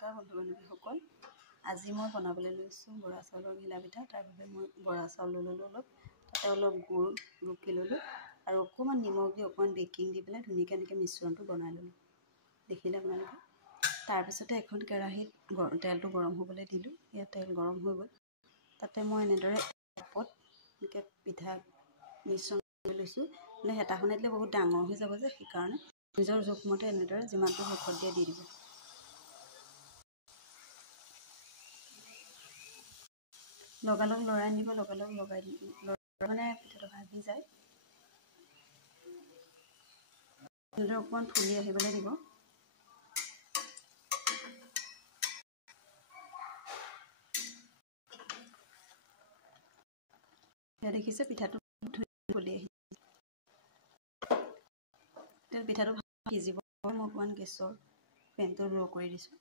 নমস্কাৰ বন্ধু-বান্ধৱীসকল। আজি মই বনাবলৈ লৈছোঁ বৰা চাউলৰ ঘিলা পিঠা। তাৰ বাবে মই বৰা চাউল ল'লোঁ অলপ, তাতে অলপ গুড় ৰুকি ল'লোঁ আৰু অকণমান নিমখ দি অকণমান বেকিং দি পেলাই ধুনীয়াকৈ এনেকৈ মিশ্ৰণটো বনাই ল'লোঁ। দেখিলে আপোনালোকে। তাৰপিছতে এখন কেৰাহীত তেলটো গৰম হ'বলৈ দিলোঁ। ইয়াত তেল গৰম হৈ গ'ল। তাতে মই এনেদৰে কাপত এনেকৈ পিঠা মিশ্ৰণ কৰি লৈছোঁ। মানে হেতাখনে দিলে বহুত ডাঙৰ হৈ যাব যে, সেইকাৰণে নিজৰ জোখমতে এনেদৰে যিমানটো জোখত দিয়ে দি দিব। লগালগ লৰাই নিব, লগালগ লগাই মানে পিঠাটো ভাগি যায়। এনেদৰে অকণমান ফুলি আহিবলৈ দিব। এতিয়া দেখিছে পিঠাটো ফুলি আহিছে। পিঠাটো সিজিব। মই অকণমান গেছৰ ফ্লেমটো ল' কৰি দিছোঁ।